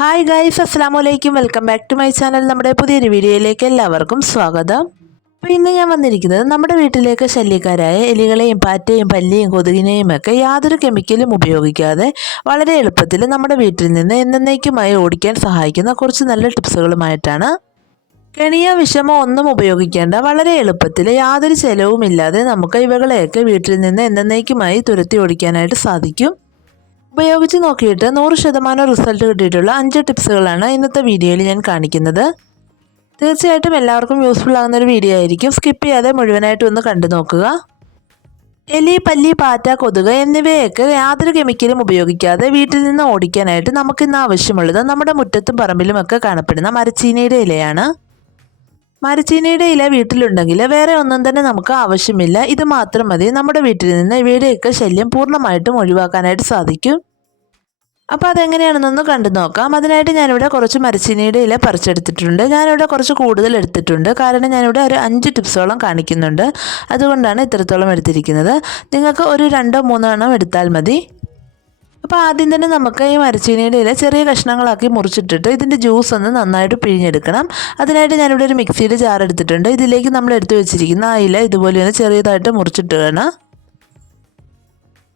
Hi guys അസ്സാം വലൈക്കും welcome back to my channel നമ്മുടെ പുതിയൊരു വീഡിയോയിലേക്ക് എല്ലാവർക്കും സ്വാഗതം. അപ്പോൾ ഇന്ന് ഞാൻ വന്നിരിക്കുന്നത് നമ്മുടെ വീട്ടിലേക്ക് ശല്യക്കാരായ എലികളെയും പാറ്റയും പല്ലിയും കൊതുകിനെയും ഒക്കെ യാതൊരു കെമിക്കലും ഉപയോഗിക്കാതെ വളരെ എളുപ്പത്തിൽ നമ്മുടെ വീട്ടിൽ നിന്ന് എന്നേക്കുമായി ഓടിക്കാൻ സഹായിക്കുന്ന കുറച്ച് നല്ല ടിപ്സുകളുമായിട്ടാണ്. കെണിയോ വിഷമോ ഒന്നും ഉപയോഗിക്കേണ്ട വളരെ എളുപ്പത്തിൽ യാതൊരു ചെലവുമില്ലാതെ നമുക്ക് ഇവകളെയൊക്കെ വീട്ടിൽ നിന്ന് എന്നേക്കുമായി തുരത്തി ഓടിക്കാനായിട്ട് സാധിക്കും. ഉപയോഗിച്ച് നോക്കിയിട്ട് നൂറ് ശതമാനം റിസൾട്ട് കിട്ടിയിട്ടുള്ള അഞ്ച് ടിപ്സുകളാണ് ഇന്നത്തെ വീഡിയോയിൽ ഞാൻ കാണിക്കുന്നത്. തീർച്ചയായിട്ടും എല്ലാവർക്കും യൂസ്ഫുൾ ആകുന്ന ഒരു വീഡിയോ ആയിരിക്കും. സ്കിപ്പ് ചെയ്യാതെ മുഴുവനായിട്ട് ഒന്ന് കണ്ടു നോക്കുക. എലി പല്ലി പാറ്റ കൊതുക് എന്നിവയൊക്കെ യാതൊരു കെമിക്കലും ഉപയോഗിക്കാതെ വീട്ടിൽ നിന്ന് ഓടിക്കാനായിട്ട് നമുക്ക് ഇന്ന് ആവശ്യമുള്ളത് നമ്മുടെ മുറ്റത്തും പറമ്പിലുമൊക്കെ കാണപ്പെടുന്ന മരച്ചീനിയുടെ ഇലയാണ്. മരച്ചീനിയുടെ ഇല വീട്ടിലുണ്ടെങ്കിൽ വേറെ ഒന്നും തന്നെ നമുക്ക് ആവശ്യമില്ല. ഇത് മാത്രം മതി. നമ്മുടെ വീട്ടിൽ നിന്ന് ഇവയുടെയൊക്കെ ശല്യം പൂർണമായിട്ടും ഒഴിവാക്കാനായിട്ട് സാധിക്കും. അപ്പോൾ അതെങ്ങനെയാണെന്നൊന്ന് കണ്ടു നോക്കാം. അതിനായിട്ട് ഞാനിവിടെ കുറച്ച് മരച്ചീനിയുടെ ഇല പറിച്ചെടുത്തിട്ടുണ്ട്. ഞാനിവിടെ കുറച്ച് കൂടുതൽ എടുത്തിട്ടുണ്ട്. കാരണം ഞാനിവിടെ ഒരു അഞ്ച് ടിപ്സോളം കാണിക്കുന്നുണ്ട്. അതുകൊണ്ടാണ് ഇത്രത്തോളം എടുത്തിരിക്കുന്നത്. നിങ്ങൾക്ക് ഒരു രണ്ടോ മൂന്നോ എണ്ണം എടുത്താൽ മതി. അപ്പോൾ ആദ്യം തന്നെ നമുക്ക് ഈ മരച്ചീനിയുടെ ഇല ചെറിയ കഷ്ണങ്ങളാക്കി മുറിച്ചിട്ടിട്ട് ഇതിന്റെ ജ്യൂസ് ഒന്ന് നന്നായിട്ട് പിഴിഞ്ഞെടുക്കണം. അതിനായിട്ട് ഞാനിവിടെ ഒരു മിക്സിയുടെ ജാർ എടുത്തിട്ടുണ്ട്. ഇതിലേക്ക് നമ്മൾ എടുത്തു വെച്ചിരിക്കുന്ന ആ ഇല ഇതുപോലെ ഒന്ന് ചെറിയതായിട്ട് മുറിച്ചിട്ട് വേണം.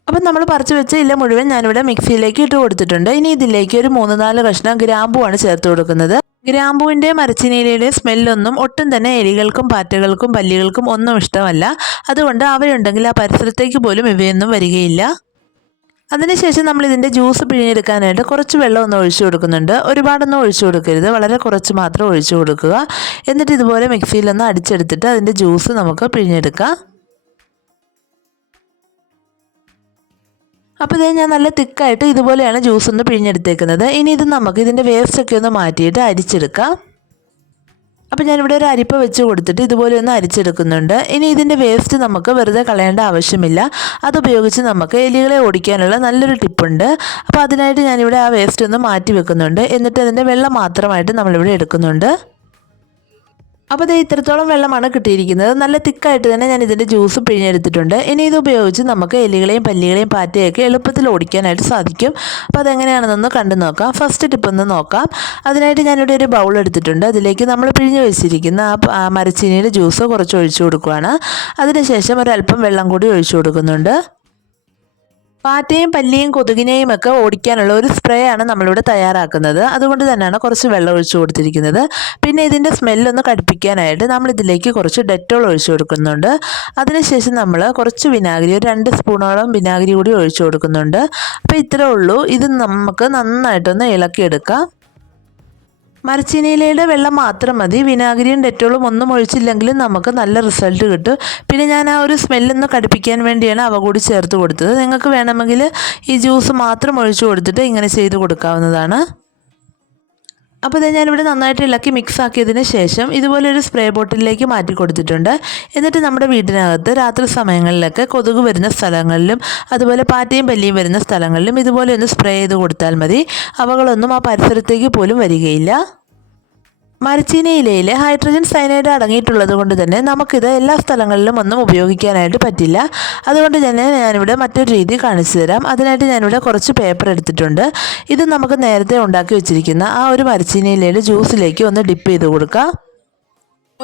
അപ്പം നമ്മൾ പറിച്ച് വെച്ച ഇല മുഴുവൻ ഞാനിവിടെ മിക്സിയിലേക്ക് ഇട്ട് കൊടുത്തിട്ടുണ്ട്. ഇനി ഇതിലേക്ക് ഒരു മൂന്ന് നാല് കഷ്ണം ഗ്രാമ്പുവാണ് ചേർത്ത് കൊടുക്കുന്നത്. ഗ്രാമ്പുവിന്റെ മരച്ചിനീലയുടെ സ്മെല്ലൊന്നും ഒട്ടും തന്നെ എലികൾക്കും പാറ്റകൾക്കും പല്ലികൾക്കും ഒന്നും ഇഷ്ടമല്ല. അതുകൊണ്ട് അവരുണ്ടെങ്കിൽ ആ പരിസരത്തേക്ക് പോലും ഇവയൊന്നും വരികയില്ല. അതിനുശേഷം നമ്മൾ ഇതിന്റെ ജ്യൂസ് പിഴിഞ്ഞെടുക്കാനായിട്ട് കുറച്ച് വെള്ളം ഒന്ന് ഒഴിച്ചു കൊടുക്കുന്നുണ്ട്. ഒരുപാടൊന്നും ഒഴിച്ചു കൊടുക്കരുത്. വളരെ കുറച്ച് മാത്രം ഒഴിച്ചു കൊടുക്കുക. എന്നിട്ട് ഇതുപോലെ മിക്സിയിലൊന്ന് അടിച്ചെടുത്തിട്ട് അതിന്റെ ജ്യൂസ് നമുക്ക് പിഴിഞ്ഞെടുക്കാം. അപ്പോൾ ഇതേ ഞാൻ നല്ല തിക്കായിട്ട് ഇതുപോലെയാണ് ജ്യൂസ് ഒന്ന് പിഴിഞ്ഞെടുത്തേക്കുന്നത്. ഇനി ഇത് നമുക്ക് ഇതിന്റെ വേസ്റ്റൊക്കെ ഒന്ന് മാറ്റിയിട്ട് അരിച്ചെടുക്കാം. അപ്പോൾ ഞാനിവിടെ ഒരു അരിപ്പ വെച്ച് കൊടുത്തിട്ട് ഇതുപോലെ ഒന്ന് അരിച്ചെടുക്കുന്നുണ്ട്. ഇനി ഇതിന്റെ വേസ്റ്റ് നമുക്ക് വെറുതെ കളയേണ്ട ആവശ്യമില്ല. അതുപയോഗിച്ച് നമുക്ക് എലികളെ ഓടിക്കാനുള്ള നല്ലൊരു ടിപ്പുണ്ട് അപ്പോൾ അതിനായിട്ട് ഞാനിവിടെ ആ വേസ്റ്റ് ഒന്ന് മാറ്റി വെക്കുന്നുണ്ട്. എന്നിട്ട് അതിന്റെ വെള്ളം മാത്രമായിട്ട് നമ്മളിവിടെ എടുക്കുന്നുണ്ട്. അപ്പോൾ ഇത് ഇത്രത്തോളം വെള്ളമാണ് കിട്ടിയിരിക്കുന്നത്. നല്ല തിക്കായിട്ട് തന്നെ ഞാൻ ഇതിന്റെ ജ്യൂസ് പിഴിഞ്ഞെടുത്തിട്ടുണ്ട്. ഇനി ഇത് ഉപയോഗിച്ച് നമുക്ക് എലികളെയും പല്ലികളെയും പാറ്റയൊക്കെ എളുപ്പത്തിൽ ഓടിക്കാനായിട്ട് സാധിക്കും. അപ്പോൾ അതെങ്ങനെയാണെന്നൊന്ന് കണ്ടു നോക്കാം. ഫസ്റ്റ് ടിപ്പ് ഒന്ന് നോക്കാം. അതിനായിട്ട് ഞാനിവിടെ ഒരു ബൗൾ എടുത്തിട്ടുണ്ട്. അതിലേക്ക് നമ്മൾ പിഴിഞ്ഞ് വെച്ചിരിക്കുന്ന ആ മരച്ചീനിയുടെ ജ്യൂസ് കുറച്ച് ഒഴിച്ചു കൊടുക്കുകയാണ് അതിനുശേഷം ഒരല്പം വെള്ളം കൂടി ഒഴിച്ചു കൊടുക്കുന്നുണ്ട്. പാറ്റയും പല്ലിയും കൊതുകിനെയും ഒക്കെ ഓടിക്കാനുള്ള ഒരു സ്പ്രേ ആണ് നമ്മളിവിടെ തയ്യാറാക്കുന്നത്. അതുകൊണ്ട് തന്നെയാണ് കുറച്ച് വെള്ളം ഒഴിച്ചു കൊടുത്തിരിക്കുന്നത്. പിന്നെ ഇതിന്റെ സ്മെല്ലൊന്ന് കടുപ്പിക്കാനായിട്ട് നമ്മൾ ഇതിലേക്ക് കുറച്ച് ഡെറ്റോൾ ഒഴിച്ചു കൊടുക്കുന്നുണ്ട്. അതിനുശേഷം നമ്മൾ കുറച്ച് വിനാഗിരി ഒരു രണ്ട് സ്പൂണോളം വിനാഗിരി കൂടി ഒഴിച്ചു കൊടുക്കുന്നുണ്ട്. അപ്പോൾ ഇത്രേ ഉള്ളൂ. ഇത് നമുക്ക് നന്നായിട്ടൊന്ന് ഇളക്കിയെടുക്കാം. മരച്ചീനിയിലയുടെ വെള്ളം മാത്രം മതി. വിനാഗിരിയും ഡെറ്റോളും ഒന്നും ഒഴിച്ചില്ലെങ്കിലും നമുക്ക് നല്ല റിസൾട്ട് കിട്ടും. പിന്നെ ഞാൻ ആ ഒരു സ്മെല്ലൊന്ന് കടുപ്പിക്കാൻ വേണ്ടിയാണ് അവ കൂടി ചേർത്ത് കൊടുത്തത്. നിങ്ങൾക്ക് വേണമെങ്കിൽ ഈ ജ്യൂസ് മാത്രം ഒഴിച്ചു കൊടുത്തിട്ട് ഇങ്ങനെ ചെയ്ത് കൊടുക്കാവുന്നതാണ്. അപ്പോൾ ഇത് ഞാനിവിടെ നന്നായിട്ട് ഇളക്കി മിക്സ് ആക്കിയതിന് ശേഷം ഇതുപോലെ ഒരു സ്പ്രേ ബോട്ടിലേക്ക് മാറ്റി കൊടുത്തിട്ടുണ്ട്. എന്നിട്ട് നമ്മുടെ വീടിനകത്ത് രാത്രി സമയങ്ങളിലൊക്കെ കൊതുക് വരുന്ന സ്ഥലങ്ങളിലും അതുപോലെ പാറ്റയും പല്ലിയും വരുന്ന സ്ഥലങ്ങളിലും ഇതുപോലെ ഒന്ന് സ്പ്രേ ചെയ്ത് കൊടുത്താൽ മതി. അവകളൊന്നും ആ പരിസരത്തേക്ക് പോലും വരികയില്ല. മരച്ചീനി ഇലയിലെ ഹൈഡ്രജൻ സൈനൈഡ് അടങ്ങിയിട്ടുള്ളത് കൊണ്ട് തന്നെ നമുക്കിത് എല്ലാ സ്ഥലങ്ങളിലും ഒന്നും ഉപയോഗിക്കാനായിട്ട് പറ്റില്ല. അതുകൊണ്ട് തന്നെ ഞാനിവിടെ മറ്റൊരു രീതി കാണിച്ചു തരാം. അതിനായിട്ട് ഞാനിവിടെ കുറച്ച് പേപ്പർ എടുത്തിട്ടുണ്ട്. ഇത് നമുക്ക് നേരത്തെ ഉണ്ടാക്കി വെച്ചിരിക്കുന്ന ആ ഒരു മരച്ചീനി ഇലയുടെ ജ്യൂസിലേക്ക് ഒന്ന് ഡിപ്പ് ചെയ്ത് കൊടുക്കാം.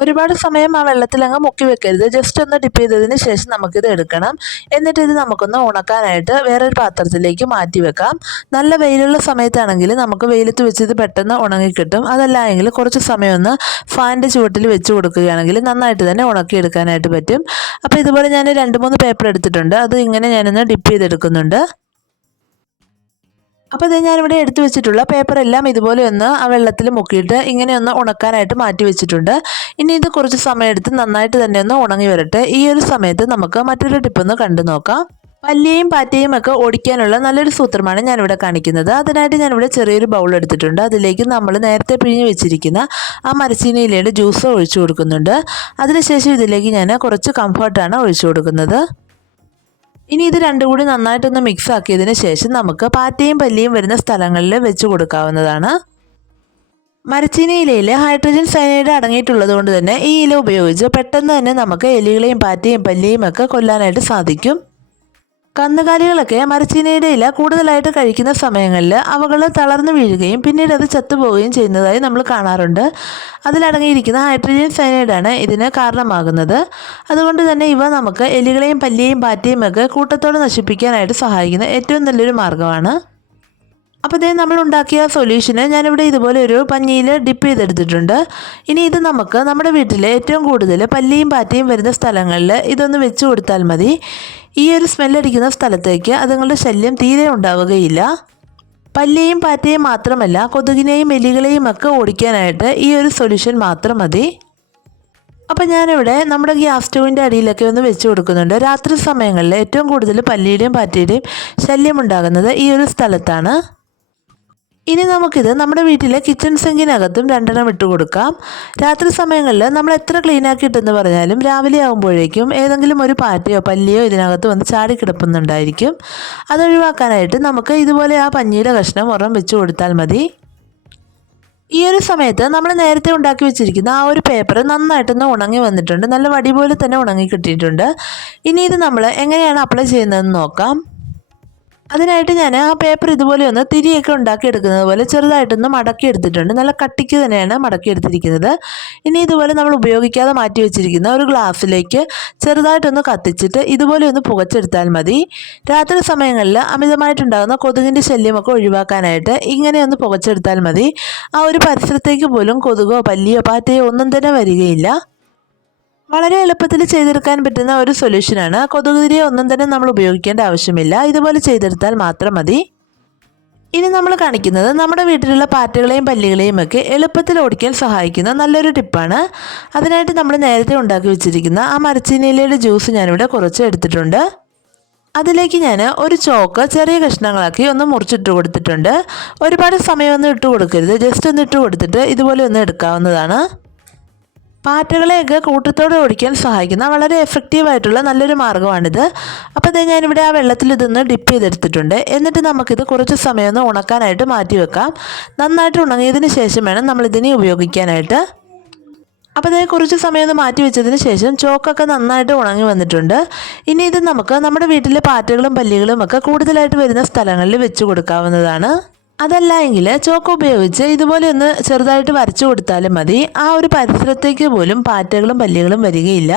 ഒരുപാട് സമയം ആ വെള്ളത്തിൽ അങ്ങ് മുക്കി വെക്കരുത്. ജസ്റ്റ് ഒന്ന് ഡിപ്പ് ചെയ്തതിന് ശേഷം നമുക്കിത് എടുക്കണം. എന്നിട്ട് ഇത് നമുക്കൊന്ന് ഉണക്കാനായിട്ട് വേറൊരു പാത്രത്തിലേക്ക് മാറ്റി വെക്കാം. നല്ല വെയിലുള്ള സമയത്താണെങ്കിൽ നമുക്ക് വെയിലത്ത് വെച്ച് ഇത് പെട്ടെന്ന് ഉണങ്ങിക്കിട്ടും. അതല്ല എങ്കിൽ കുറച്ച് സമയം ഒന്ന് ഫാനിന്റെ ചുവട്ടിൽ വെച്ച് കൊടുക്കുകയാണെങ്കിൽ നന്നായിട്ട് തന്നെ ഉണക്കിയെടുക്കാനായിട്ട് പറ്റും. അപ്പോൾ ഇതുപോലെ ഞാൻ രണ്ട് മൂന്ന് പേപ്പർ എടുത്തിട്ടുണ്ട്. അത് ഇങ്ങനെ ഞാനൊന്ന് ഡിപ്പ് ചെയ്തെടുക്കുന്നുണ്ട്. അപ്പോൾ ഇത് ഞാനിവിടെ എടുത്തു വെച്ചിട്ടുള്ള പേപ്പറെല്ലാം ഇതുപോലെ ഒന്ന് ആ വെള്ളത്തിൽ മുക്കിയിട്ട് ഇങ്ങനെ ഒന്ന് ഉണക്കാനായിട്ട് മാറ്റി വെച്ചിട്ടുണ്ട്. ഇനി ഇത് കുറച്ച് സമയം എടുത്ത് നന്നായിട്ട് തന്നെ ഒന്ന് ഉണങ്ങി വരട്ടെ. ഈ ഒരു സമയത്ത് നമുക്ക് മറ്റൊരു ടിപ്പൊന്ന് കണ്ടു നോക്കാം. പല്ലിയും പാറ്റയും ഒക്കെ ഓടിക്കാനുള്ള നല്ലൊരു സൂത്രമാണ് ഞാനിവിടെ കാണിക്കുന്നത്. അതിനായിട്ട് ഞാനിവിടെ ചെറിയൊരു ബൗൾ എടുത്തിട്ടുണ്ട്. അതിലേക്ക് നമ്മൾ നേരത്തെ പിഴിഞ്ഞ് വെച്ചിരിക്കുന്ന ആ മരച്ചീനിയിലയുടെ ജ്യൂസ് ഒഴിച്ചു കൊടുക്കുന്നുണ്ട്. അതിനുശേഷം ഇതിലേക്ക് ഞാൻ കുറച്ച് കംഫർട്ടാണ് ഒഴിച്ചു കൊടുക്കുന്നത്. ഇനി ഇത് രണ്ടും കൂടി നന്നായിട്ടൊന്ന് മിക്സ് ആക്കിയതിന് ശേഷം നമുക്ക് പാറ്റയും പല്ലിയും വരുന്ന സ്ഥലങ്ങളിൽ വെച്ച് കൊടുക്കാവുന്നതാണ്. മരച്ചീനി ഇലയിൽ ഹൈഡ്രജൻ സയനൈഡ് അടങ്ങിയിട്ടുള്ളത് കൊണ്ട് തന്നെ ഈ ഇല ഉപയോഗിച്ച് പെട്ടെന്ന് തന്നെ നമുക്ക് എലികളെയും പാറ്റയും പല്ലിയും ഒക്കെ കൊല്ലാനായിട്ട് സാധിക്കും. കന്നുകാലികളൊക്കെ മരച്ചീനയുടെ ഇല കൂടുതലായിട്ട് കഴിക്കുന്ന സമയങ്ങളിൽ അവകൾ തളർന്നു വീഴുകയും പിന്നീട് അത് ചത്തുപോവുകയും ചെയ്യുന്നതായി നമ്മൾ കാണാറുണ്ട്. അതിലടങ്ങിയിരിക്കുന്ന ഹൈഡ്രജൻ സൈനൈഡാണ് ഇതിന് കാരണമാകുന്നത്. അതുകൊണ്ട് തന്നെ ഇവ നമുക്ക് എലികളെയും പല്ലിയെയും പാറ്റയും ഒക്കെ കൂട്ടത്തോടെ നശിപ്പിക്കാനായിട്ട് സഹായിക്കുന്ന ഏറ്റവും നല്ലൊരു മാർഗമാണ്. അപ്പോൾ ഇതേ നമ്മൾ ഉണ്ടാക്കിയ സൊല്യൂഷന് ഞാനിവിടെ ഇതുപോലെ ഒരു പഞ്ഞിയിൽ ഡിപ്പ് ചെയ്തെടുത്തിട്ടുണ്ട്. ഇനി ഇത് നമുക്ക് നമ്മുടെ വീട്ടിൽ ഏറ്റവും കൂടുതൽ പല്ലിയും പാറ്റയും വരുന്ന സ്ഥലങ്ങളിൽ ഇതൊന്ന് വെച്ച് കൊടുത്താൽ മതി. ഈ ഒരു സ്മെല്ലടിക്കുന്ന സ്ഥലത്തേക്ക് അതുങ്ങളുടെ ശല്യം തീരെ ഉണ്ടാവുകയില്ല. പല്ലിയും പാറ്റയും മാത്രമല്ല കൊതുകിനെയും എലികളെയും ഒക്കെ ഓടിക്കാനായിട്ട് ഈ ഒരു സൊല്യൂഷൻ മാത്രം മതി. അപ്പം ഞാനിവിടെ നമ്മുടെ ഗ്യാസ് സ്റ്റൗവിന്റെ അടിയിലൊക്കെ ഒന്ന് വെച്ച് കൊടുക്കുന്നുണ്ട്. രാത്രി സമയങ്ങളിൽ ഏറ്റവും കൂടുതൽ പല്ലിയുടെയും പാറ്റയുടെയും ശല്യം ഉണ്ടാകുന്നത് ഈ ഒരു സ്ഥലത്താണ്. ഇനി നമുക്കിത് നമ്മുടെ വീട്ടിലെ കിച്ചൺ സിങ്കിനകത്തും രണ്ടെണ്ണം ഇട്ട് കൊടുക്കാം. രാത്രി സമയങ്ങളിൽ നമ്മൾ എത്ര ക്ലീൻ ആക്കിയിട്ടെന്ന് പറഞ്ഞാലും രാവിലെ ആകുമ്പോഴേക്കും ഏതെങ്കിലും ഒരു പാറ്റയോ പല്ലിയോ ഇതിനകത്ത് വന്ന് ചാടി കിടപ്പുന്നുണ്ടായിരിക്കും. അതൊഴിവാക്കാനായിട്ട് നമുക്ക് ഇതുപോലെ ആ പഞ്ഞിയുടെ കഷ്ണം ഉറം വെച്ച് കൊടുത്താൽ മതി. ഈ ഒരു സമയത്ത് നമ്മൾ നേരത്തെ ഉണ്ടാക്കി വെച്ചിരിക്കുന്ന ആ ഒരു പേപ്പർ നന്നായിട്ടൊന്ന് ഉണങ്ങി വന്നിട്ടുണ്ട്. നല്ല വടി പോലെ തന്നെ ഉണങ്ങി കിട്ടിയിട്ടുണ്ട്. ഇനി ഇത് നമ്മൾ എങ്ങനെയാണ് അപ്ലൈ ചെയ്യുന്നതെന്ന് നോക്കാം. അതിനായിട്ട് ഞാൻ ആ പേപ്പർ ഇതുപോലെ ഒന്ന് തിരിയൊക്കെ ഉണ്ടാക്കി എടുക്കുന്നത് പോലെ ചെറുതായിട്ടൊന്ന് മടക്കി എടുത്തിട്ടുണ്ട് നല്ല കട്ടിക്ക് തന്നെയാണ് മടക്കി എടുത്തിരിക്കുന്നത് ഇനി ഇതുപോലെ നമ്മൾ ഉപയോഗിക്കാതെ മാറ്റി വെച്ചിരിക്കുന്ന ഒരു ഗ്ലാസ്സിലേക്ക് ചെറുതായിട്ടൊന്ന് കത്തിച്ചിട്ട് ഇതുപോലെ ഒന്ന് പുകച്ചെടുത്താൽ മതി. രാത്രി സമയങ്ങളിൽ അമിതമായിട്ടുണ്ടാകുന്ന കൊതുകിന്റെ ശല്യമൊക്കെ ഒഴിവാക്കാനായിട്ട് ഇങ്ങനെ ഒന്ന് പുകച്ചെടുത്താൽ മതി. ആ ഒരു പരിസരത്തേക്ക് പോലും കൊതുകോ പല്ലിയോ പാറ്റയോ ഒന്നും തന്നെ വരികയില്ല. വളരെ എളുപ്പത്തിൽ ചെയ്തെടുക്കാൻ പറ്റുന്ന ഒരു സൊല്യൂഷനാണ് കൊതുകുതിരിയെ ഒന്നും തന്നെ നമ്മൾ ഉപയോഗിക്കേണ്ട ആവശ്യമില്ല. ഇതുപോലെ ചെയ്തെടുത്താൽ മാത്രം മതി. ഇനി നമ്മൾ കാണിക്കുന്നത് നമ്മുടെ വീട്ടിലുള്ള പാറ്റകളെയും പല്ലികളെയും ഒക്കെ എളുപ്പത്തിൽ ഓടിക്കാൻ സഹായിക്കുന്ന നല്ലൊരു ടിപ്പാണ് അതിനായിട്ട് നമ്മൾ നേരത്തെ ഉണ്ടാക്കി വെച്ചിരിക്കുന്ന ആ മരച്ചീനിയിലയുടെ ജ്യൂസ് ഞാനിവിടെ കുറച്ച് എടുത്തിട്ടുണ്ട്. അതിലേക്ക് ഞാൻ ഒരു ചോക്ക് ചെറിയ കഷ്ണങ്ങളാക്കി ഒന്ന് മുറിച്ചിട്ട് കൊടുത്തിട്ടുണ്ട്. ഒരുപാട് സമയമൊന്നും ഇട്ട് കൊടുക്കരുത് ജസ്റ്റ് ഒന്ന് ഇട്ട് കൊടുത്തിട്ട് ഇതുപോലെ ഒന്ന് എടുക്കാവുന്നതാണ്. പാറ്റകളെയൊക്കെ കൂട്ടത്തോടെ ഓടിക്കാൻ സഹായിക്കുന്ന. വളരെ എഫക്റ്റീവായിട്ടുള്ള നല്ലൊരു മാർഗമാണിത്. അപ്പോൾ അതേ ഞാനിവിടെ ആ വെള്ളത്തിൽ ഇതൊന്ന് ഡിപ്പ് ചെയ്തെടുത്തിട്ടുണ്ട്. എന്നിട്ട് നമുക്കിത് കുറച്ച് സമയം ഒന്ന് ഉണക്കാനായിട്ട് മാറ്റി വെക്കാം. നന്നായിട്ട് ഉണങ്ങിയതിന് ശേഷം വേണം നമ്മൾ നമ്മളിതിനെ ഉപയോഗിക്കാനായിട്ട്. അപ്പോൾ അതേ കുറച്ച് സമയം ഒന്ന് മാറ്റി വെച്ചതിന് ശേഷം ചോക്കൊക്കെ നന്നായിട്ട് ഉണങ്ങി വന്നിട്ടുണ്ട്. ഇനി ഇത് നമുക്ക് നമ്മുടെ വീട്ടിലെ പാറ്റകളും പല്ലികളും ഒക്കെ കൂടുതലായിട്ട് വരുന്ന സ്ഥലങ്ങളിൽ വെച്ച് കൊടുക്കാവുന്നതാണ്. അതല്ല എങ്കിൽ ചോക്ക് ഉപയോഗിച്ച് ഇതുപോലെ ഒന്ന് ചെറുതായിട്ട് വരച്ചു കൊടുത്താലും മതി. ആ ഒരു പരിസരത്തേക്ക് പോലും പാറ്റകളും പല്ലികളും വരികയില്ല.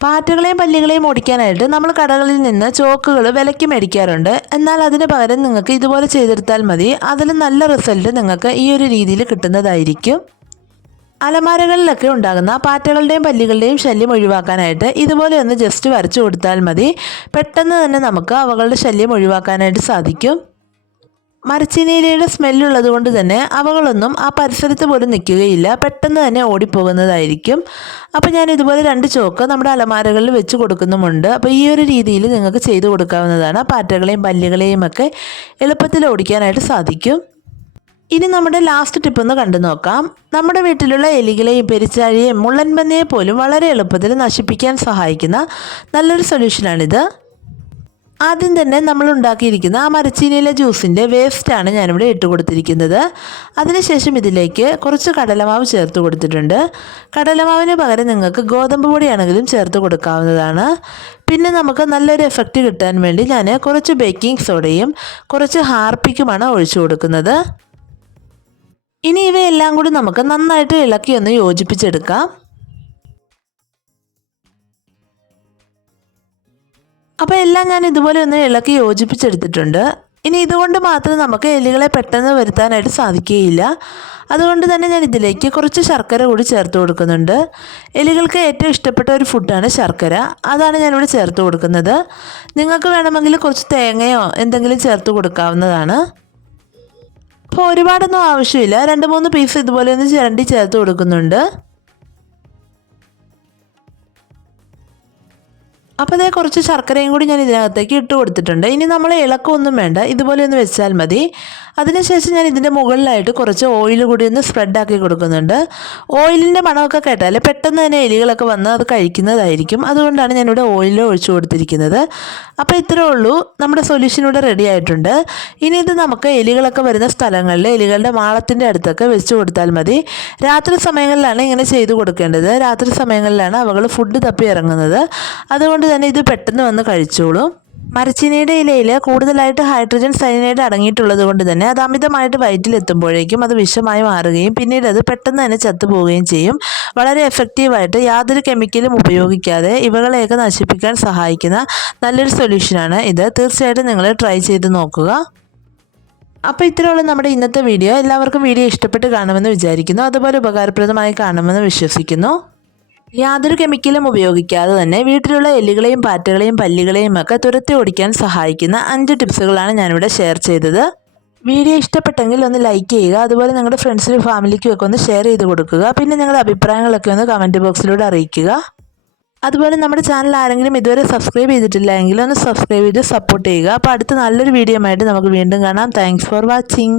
പാറ്റകളെയും പല്ലികളെയും ഓടിക്കാനായിട്ട് നമ്മൾ കടകളിൽ നിന്ന് ചോക്കുകൾ വിലയ്ക്ക് മേടിക്കാറുണ്ട്. എന്നാൽ അതിന് പകരം നിങ്ങൾക്ക് ഇതുപോലെ ചെയ്തെടുത്താൽ മതി. അതിൽ നല്ല റിസൾട്ട് നിങ്ങൾക്ക് ഈ ഒരു രീതിയിൽ കിട്ടുന്നതായിരിക്കും. അലമാരകളിലൊക്കെ ഉണ്ടാകുന്ന പാറ്റകളുടെയും പല്ലികളുടെയും ശല്യം ഒഴിവാക്കാനായിട്ട് ഇതുപോലെ ഒന്ന് ജസ്റ്റ് വരച്ചു കൊടുത്താൽ മതി. പെട്ടെന്ന് തന്നെ നമുക്ക് അവകളുടെ ശല്യം ഒഴിവാക്കാനായിട്ട് സാധിക്കും. മരച്ചീനിയിലയുടെ സ്മെല്ലുള്ളത് കൊണ്ട് തന്നെ അവകളൊന്നും ആ പരിസരത്ത് പോലും നിൽക്കുകയില്ല. പെട്ടെന്ന് തന്നെ ഓടിപ്പോകുന്നതായിരിക്കും. അപ്പോൾ ഞാൻ ഇതുപോലെ രണ്ട് ചോക്ക് നമ്മുടെ അലമാരകളിൽ വെച്ച് കൊടുക്കുന്നുമുണ്ട്. അപ്പോൾ ഈ ഒരു രീതിയിൽ നിങ്ങൾക്ക് ചെയ്തു കൊടുക്കാവുന്നതാണ്. പാറ്റകളെയും പല്ലുകളെയും ഒക്കെ എളുപ്പത്തിൽ ഓടിക്കാനായിട്ട് സാധിക്കും. ഇനി നമ്മുടെ ലാസ്റ്റ് ടിപ്പ് ഒന്ന് കണ്ടു നോക്കാം. നമ്മുടെ വീട്ടിലുള്ള എലികളെയും പെരിച്ചാഴിയെയും മുള്ളൻപന്നിയെ പോലും വളരെ എളുപ്പത്തിൽ നശിപ്പിക്കാൻ സഹായിക്കുന്ന നല്ലൊരു സൊല്യൂഷനാണിത് ആദ്യം തന്നെ നമ്മൾ ഉണ്ടാക്കിയിരിക്കുന്ന ആ മരച്ചീനിയിലെ ജ്യൂസിന്റെ വേസ്റ്റാണ് ഞാനിവിടെ ഇട്ട് കൊടുത്തിരിക്കുന്നത്. അതിനുശേഷം ഇതിലേക്ക് കുറച്ച് കടലമാവ് ചേർത്ത് കൊടുത്തിട്ടുണ്ട്. കടലമാവിന് പകരം നിങ്ങൾക്ക് ഗോതമ്പ് പൊടിയാണെങ്കിലും ചേർത്ത് കൊടുക്കാവുന്നതാണ്. പിന്നെ നമുക്ക് നല്ലൊരു എഫക്റ്റ് കിട്ടാൻ വേണ്ടി ഞാൻ കുറച്ച് ബേക്കിംഗ് സോഡയും കുറച്ച് ഹാർപ്പിക്കുമാണ് ഒഴിച്ചു കൊടുക്കുന്നത്. ഇനി ഇവയെല്ലാം കൂടി നമുക്ക് നന്നായിട്ട് ഇളക്കി ഒന്ന് യോജിപ്പിച്ചെടുക്കാം. അപ്പോൾ എല്ലാം ഞാൻ ഇതുപോലെ ഒന്ന് ഇളക്കി യോജിപ്പിച്ചെടുത്തിട്ടുണ്ട്. ഇനി ഇതുകൊണ്ട് മാത്രം നമുക്ക് എലികളെ പെട്ടെന്ന് വരുത്താനായിട്ട് സാധിക്കുകയില്ല. അതുകൊണ്ട് തന്നെ ഞാൻ ഇതിലേക്ക് കുറച്ച് ശർക്കര കൂടി ചേർത്ത് കൊടുക്കുന്നുണ്ട്. എലികൾക്ക് ഏറ്റവും ഇഷ്ടപ്പെട്ട ഒരു ഫുഡാണ് ശർക്കര. അതാണ് ഞാനിവിടെ ചേർത്ത് കൊടുക്കുന്നത്. നിങ്ങൾക്ക് വേണമെങ്കിൽ കുറച്ച് തേങ്ങയോ എന്തെങ്കിലും ചേർത്ത് കൊടുക്കാവുന്നതാണ്. അപ്പോൾ ഒരുപാടൊന്നും ആവശ്യമില്ല. രണ്ട് മൂന്ന് പീസ് ഇതുപോലെ ഒന്ന് ചിരണ്ടി ചേർത്ത് കൊടുക്കുന്നുണ്ട്. അപ്പോൾ അതേ കുറച്ച് ശർക്കരയും കൂടി ഞാൻ ഇതിനകത്തേക്ക് ഇട്ട് കൊടുത്തിട്ടുണ്ട്. ഇനി നമ്മൾ ഇളക്കമൊന്നും വേണ്ട. ഇതുപോലെ ഒന്ന് വെച്ചാൽ മതി. അതിനുശേഷം ഞാൻ ഇതിന്റെ മുകളിലായിട്ട് കുറച്ച് ഓയിൽ കൂടി ഒന്ന് സ്പ്രെഡാക്കി കൊടുക്കുന്നുണ്ട്. ഓയിലിന്റെ മണമൊക്കെ കേട്ടാലേ പെട്ടെന്ന് തന്നെ എലികളൊക്കെ വന്ന് അത് കഴിക്കുന്നതായിരിക്കും. അതുകൊണ്ടാണ് ഞാനിവിടെ ഓയിൽ ഒഴിച്ചു കൊടുത്തിരിക്കുന്നത്. അപ്പോൾ ഇത്രയേ ഉള്ളൂ. നമ്മുടെ സൊല്യൂഷൻ ഇവിടെ റെഡി ആയിട്ടുണ്ട്. ഇനി ഇത് നമുക്ക് എലികളൊക്കെ വരുന്ന സ്ഥലങ്ങളിൽ എലികളുടെ മാളത്തിന്റെ അടുത്തൊക്കെ വെച്ച് കൊടുത്താൽ മതി. രാത്രി സമയങ്ങളിലാണ് ഇങ്ങനെ ചെയ്തു കൊടുക്കേണ്ടത്. രാത്രി സമയങ്ങളിലാണ് അവകൾ ഫുഡ് തപ്പി ഇറങ്ങുന്നത്. അതുകൊണ്ട് തന്നെ ഇത് പെട്ടെന്ന് വന്ന് കഴിച്ചോളും. മരച്ചീനിയുടെ ഇലയിൽ കൂടുതലായിട്ട് ഹൈഡ്രജൻ സൈനൈഡ് അടങ്ങിയിട്ടുള്ളത് കൊണ്ട് തന്നെ അത് അമിതമായിട്ട് വയറ്റിലെത്തുമ്പോഴേക്കും അത് വിഷമായി മാറുകയും പിന്നീട് അത് പെട്ടെന്ന് തന്നെ ചത്തുപോവുകയും ചെയ്യും. വളരെ എഫക്റ്റീവായിട്ട് യാതൊരു കെമിക്കലും ഉപയോഗിക്കാതെ ഇവകളെയൊക്കെ നശിപ്പിക്കാൻ സഹായിക്കുന്ന നല്ലൊരു സൊല്യൂഷനാണ് ഇത്. തീർച്ചയായിട്ടും നിങ്ങൾ ട്രൈ ചെയ്ത് നോക്കുക. അപ്പോൾ ഇത്രയുള്ള നമ്മുടെ ഇന്നത്തെ വീഡിയോ എല്ലാവർക്കും വീഡിയോ ഇഷ്ടപ്പെട്ട് കാണുമെന്ന് വിചാരിക്കുന്നു. അതുപോലെ ഉപകാരപ്രദമായി കാണുമെന്ന് വിശ്വസിക്കുന്നു. യാതൊരു കെമിക്കലും ഉപയോഗിക്കാതെ തന്നെ വീട്ടിലുള്ള എല്ലുകളെയും പാറ്റകളെയും പല്ലികളെയും ഒക്കെ തുരത്തി ഓടിക്കാൻ സഹായിക്കുന്ന അഞ്ച് ടിപ്സുകളാണ് ഞാനിവിടെ ഷെയർ ചെയ്തത്. വീഡിയോ ഇഷ്ടപ്പെട്ടെങ്കിൽ ഒന്ന് ലൈക്ക് ചെയ്യുക അതുപോലെ നിങ്ങളുടെ ഫ്രണ്ട്സിനും ഫാമിലിക്കും ഒക്കെ ഒന്ന് ഷെയർ ചെയ്ത് കൊടുക്കുക പിന്നെ നിങ്ങളുടെ അഭിപ്രായങ്ങളൊക്കെ ഒന്ന് കമന്റ് ബോക്സിലൂടെ അറിയിക്കുക. അതുപോലെ നമ്മുടെ ചാനൽ ആരെങ്കിലും ഇതുവരെ സബ്സ്ക്രൈബ് ചെയ്തിട്ടില്ല എങ്കിൽ ഒന്ന് സബ്സ്ക്രൈബ് ചെയ്ത് സപ്പോർട്ട് ചെയ്യുക. അപ്പോൾ അടുത്ത നല്ലൊരു വീഡിയോ ആയിട്ട് നമുക്ക് വീണ്ടും കാണാം. Thanks for watching